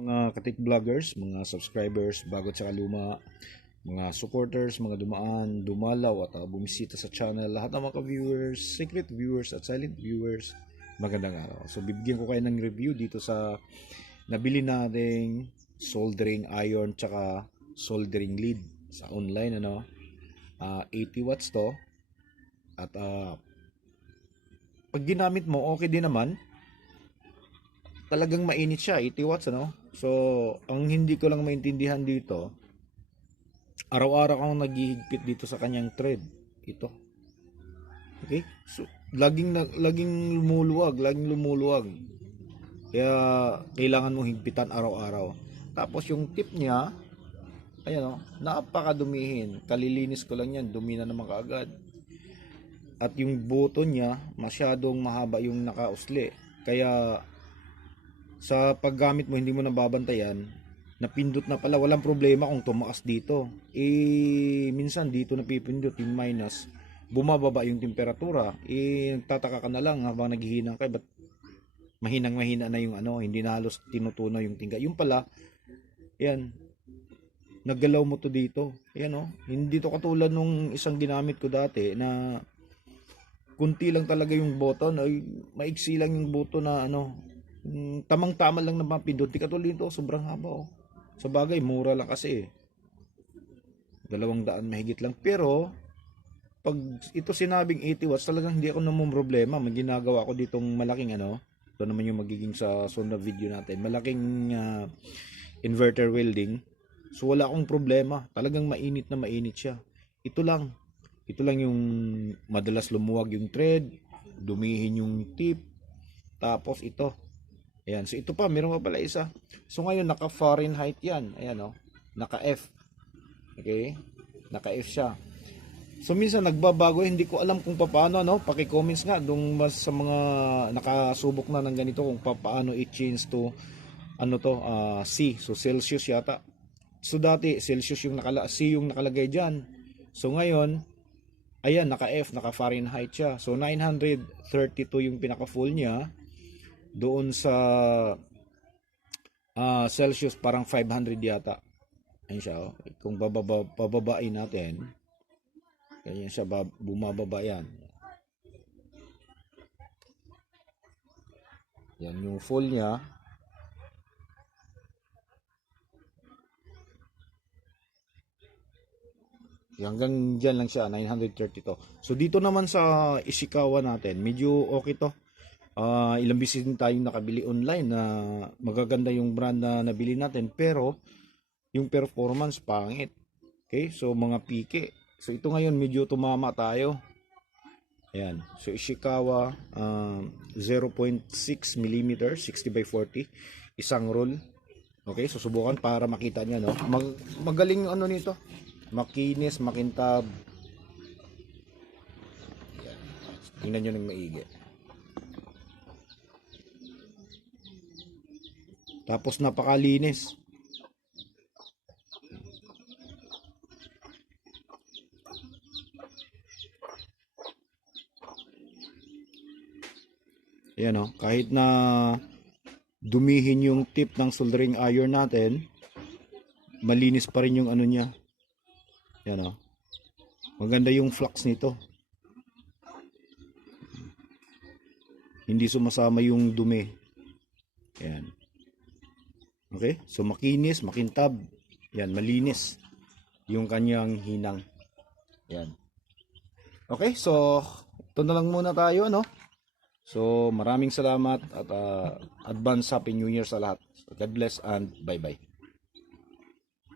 mga katik vloggers, mga subscribers, bago at luma, mga supporters, mga dumaan, dumalaw at bumisita sa channel, lahat ng mga viewers, secret viewers at silent viewers, magandang araw. So bibigyan ko kayo ng review dito sa nabili nating soldering iron tsaka soldering lead sa online, 80 watts to. At pag ginamit mo, okay din naman. Talagang mainit siya, 80 watts, So, ang hindi ko lang maintindihan dito, araw-araw akong naghihigpit dito sa kanyang thread. Ito. Okay? So, laging lumuluwag. Kaya, kailangan mo higpitan araw-araw. Tapos, yung tip niya, ayan, napakadumihin. Kalilinis ko lang yan, dumi na naman kaagad. At yung button niya, masyadong mahaba yung nakausli. Kaya, sa paggamit mo hindi mo nababantayan, napindot na pala, walang problema kung tumaas dito. Minsan dito napipindot yung minus, bumababa yung temperatura. Nagtataka ka na lang habang naghihinang ka, ba't mahinang-mahina na yung hindi na halos tinutunaw yung tingga. Yung pala, yan, naggalaw mo to dito. Yan hindi to katulad nung isang ginamit ko dati na kunti lang talaga yung button, ay maiksi lang yung button na tamang-tama lang na mapindot. Di katulad nito, sobrang haba. Sa bagay, mura lang kasi 200 mahigit lang. Pero pag ito sinabing 80 watts, talagang hindi ako namumroblema. May ginagawa ko ditong malaking ito naman yung magiging sa sunod video natin, malaking inverter welding. So wala akong problema, talagang mainit na mainit siya. Ito lang yung madalas lumuwag yung thread, dumihin yung tip. Tapos ito, ayan. So ito pa, meron pa pala isa. So ngayon naka Fahrenheit yan. Ayan naka F. Okay? Naka F siya. So minsan nagbabago, hindi ko alam kung paano, paki-comments nga mas sa mga nakasubok na ng ganito kung paano i-change to C. So Celsius yata. So dati Celsius yung C yung nakalagay diyan. So ngayon, ayan, naka F, naka Fahrenheit siya. So 932 yung pinaka full niya. Doon sa Celsius parang 500 yata. Ayun siya. Kung bababain natin, ganyan siya, bumababa yan. Yan yung full niya. Hanggang dyan lang siya, 932. So dito naman sa Ishikawa natin, medyo okay to. Ilang beses din tayong nakabili online na magaganda yung brand na nabili natin, pero yung performance pangit. Okay, so mga pike. So ito ngayon medyo tumama tayo. Ayan, so Ishikawa 0.6 mm 60x40, isang roll. Okay, so subukan para makita niya, magaling nito, makinis, makintab. Tingnan nyo ng maigi. Tapos napakalinis. Ayan kahit na dumihin yung tip ng soldering iron natin, malinis pa rin yung niya. Ayan maganda yung flux nito. Hindi sumasama yung dumi. Ayan. Okay? So makinis, makintab. Yan, malinis yung kanyang hinang. Yan. Okay, so ito na lang muna tayo, So maraming salamat at advance Happy New Year sa lahat. So, God bless and bye-bye.